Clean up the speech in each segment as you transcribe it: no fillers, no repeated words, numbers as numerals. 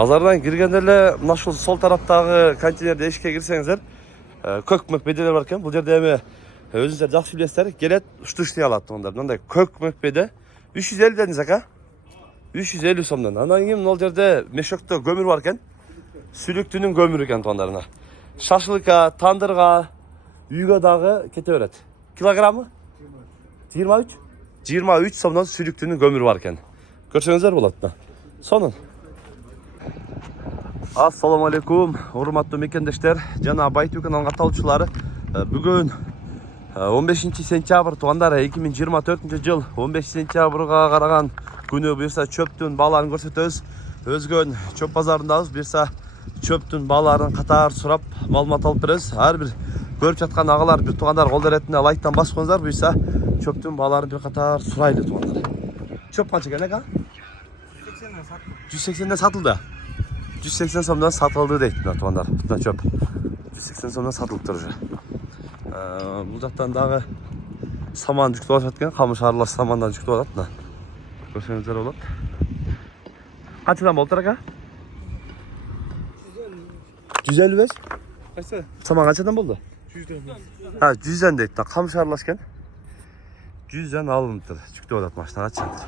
Pazardan girgende эле мына ушул сол тараптагы контейнерде эшикке кирсеңиздер, көк беделер бар экен. Бул жерде эми өзүңүздөр жакшы билесиздер, келет ушту иштей алат тугандар. Мындай көк беде 350 дедиңиз ака. 350 сомдон. Андан кийин могул жерде мешокто көмүр бар экен. Сүлүктүнүн көмүрү экен тугандарына. Шашлыкка, тандырга, үйгө дагы кете берет. Килограммы? 23? 23 сомдон сүлүктүнүн көмүрү бар экен. Көрсөңүздөр болот да. Сонун. Ассаламу алейкум, урматтуу мекендештер жана Байтуу каналынын катталуучулары. Бүгүн 15 сентябрь тугандар 2024 жыл 15 сентябрга караган күнү буюрса чөптүн бааларын көрсөтөбүз. Өзгөн чөп базарындабыз. Буюрса чөптүн бааларын катар сурап маалымат алып беребиз. Ар бир көрүп жаткан агалар бир тугандар кол эретине лайктан басып коюңуздар. Буюрса чөптүн бааларын бир катар сурайлы тугандар. Чөп канча экен ака? 180ден сатылды. 180 сомдон сатылды дейт тугандар. Мына чөп 180 сомдон сатылып тур уже. Бул жактан дагы саман жүктөп атат экен. Камыш аралаш самандан жүктөп атат. Көрсөңүздөр болот. Канчадан болду ака? 155. Кайсы? Саман канчадан болду? 100дөн. 100дөн дейт. Камыш аралаш экен. 100дөн алыныптыр. Жүктөп атат машинага чыкты.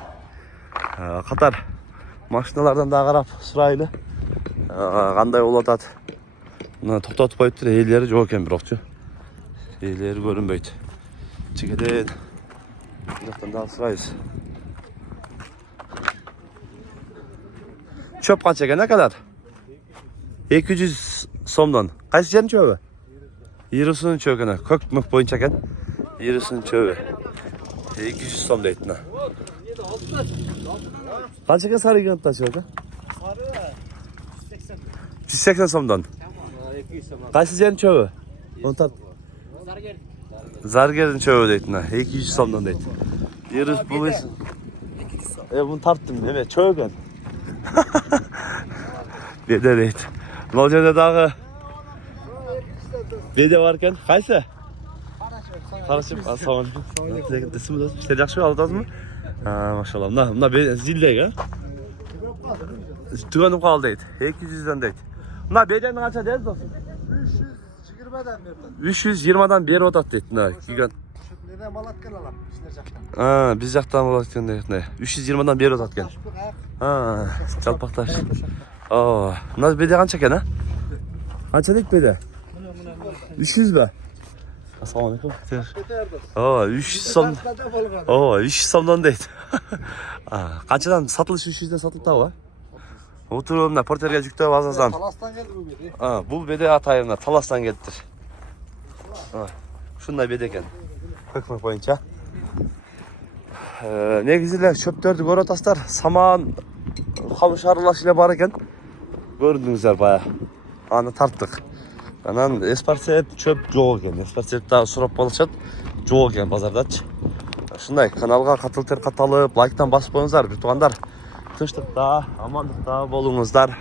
Катар машиналардан да карап сурайлы. Кандай болуп атат? Мына токтотуп коюптур. Ээлери жок экен бирокчу. Ээлери көрүнбөйт. Чегеден жактан да сурайбыз. Чөп канча экен акалар? 200 сомдон. Кайсы жердин чөбү? Ирусунун чөбү экен. Көк мөк боюнча экен. Ирусунун чөбү. 200 сом дейт мына. Канча экен сары гигантта чөбү? Сары 180 сомдон. Кайсы жердин чөбү? Онтат. Заргердин чөбү дейт мына. 200 сомдон дейт. Ирус бул эс. Буну тарттым, эме чөбү экен. Беде дейт. Мына жерде дагы беде бар экен. Кайсы? Карачып, ассаламу алейкум. Иштер жакшы алып атасызбы? Машалла. Мына зилдеги, түгөнүп калды дейт. 200дөн дейт. Мына бедени канча дедиз досум? 320дан берип атат дейт. Мына гигант. Шөплөрдөн мал аткан алам, силер жактан. Биз жактан мал аткан дейт. 320дан берип атат экен. Жалпакташ. Мына беде канча экен, Канча дейт беде? 300 бе? Ассаламу алейкум. 300 сом. 300 сомдон дейт. Канчадан сатылыш 300дөн сатылтабы? Отуруп мына портерге жүктөп азаздан. Таластан келди бул беде. Бул беде атайына Таластан келиптир. Ушундай беде экен. Көкмөк боюнча. Негизи эле чөптөрдү көрүп атасыздар. Саман, камыш аралаш эле бар экен. Көрдүңүздөр бая. Аны тарттык. Анан эспарцеп чөп жок экен. Эспарцеп дагы сурап болушат. Жок экен базардачы. Ушундай каналга каталып, лайктан басып коюңуздар, бир тугандар. Тынчтыкта, амандыкта болуңуздар.